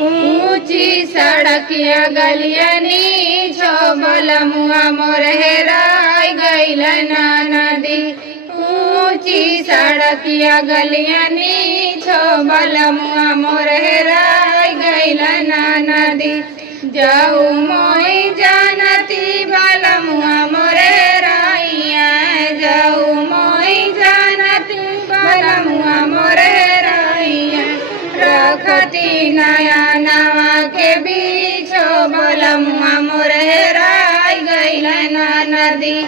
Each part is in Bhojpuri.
ऊंची सड़किया गलियनी छो बलमुआ मोर हेराय गइल ना नदी। ऊंची सड़किया गलियनी छो बलमुआ मोर हेराय गइल ना नदी। जाऊ मोई जानती बलमुआ मोर हेराइया। जाऊ मोई जानती बलमुआ मोर हेराइया। रखती नया नवा के बीचो बलमुआ मोर हेराय गइल ना नदी।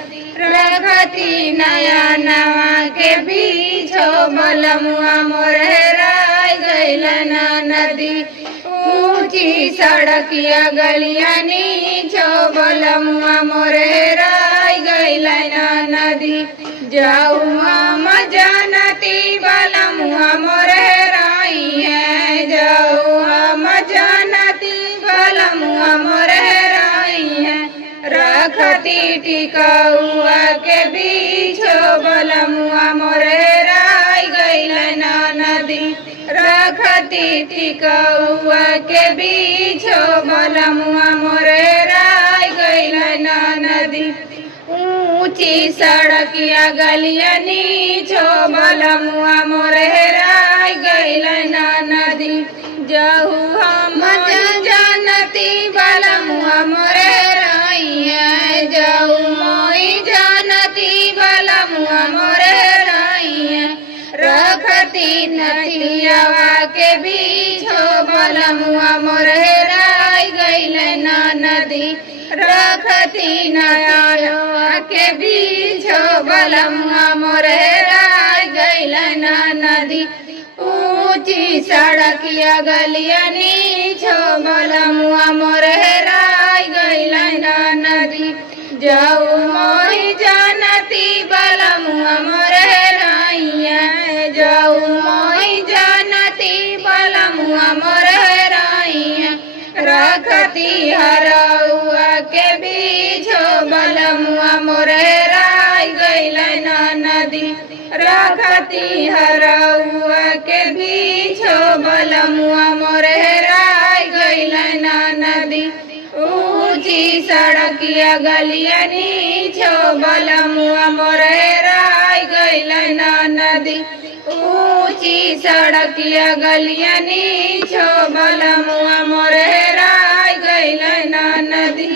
रखती नया नवा के बीचो बलमुआ मोर हेराय गइल ना नदी। ऊंची सड़किया गलियनी छो बलमुआ मोर हेराय गइल ना नदी। जाऊ हम जानती बलमुआ मोर हेराइया। जाऊ हम जानती बलमुआ मोर हेराइया। रखती टिकौआ के बीचो बलमुआ मोर हेराय गइल ना नदी। रखती टिकौआ के बीचो बलमुआ मोर हेराय गइल ना नदी। ऊंची सड़किया गलियनी छो बलमुआ मोर हेराय गइल ना नदी। जाऊ हम जानती बलमुआ मोर हेराइया। जाऊ मोई जानती बलमुआ मोर हेराइया। रखती नदियावा के बीचो बलमुआ मोर हेराय गइल ना नदी। रखती नयावा के बीचो बलमुआ मोर हेराय गइल ना नदी। ऊंची सड़किया गलियनी छो बलमुआ मोर हेराय गइल ना नदी। जाऊ मोई जानती बलमुआ मोर हेराइया। जाऊ मोई जानती बलमुआ मोर हेराइया। रखती हरौआ के बीचो बलमुआ मोर हेराय गइल ना नदी। रखती हरौआ के बीचो बलमुआ मोर हेराय गइल ना नदी। ऊंची सड़किया गलियनी छो बलमुआ मोर हेराय गइल ना नदी। ऊंची सड़किया गलियनी छो बलमुआ मोर हेराय गइल ना नदी।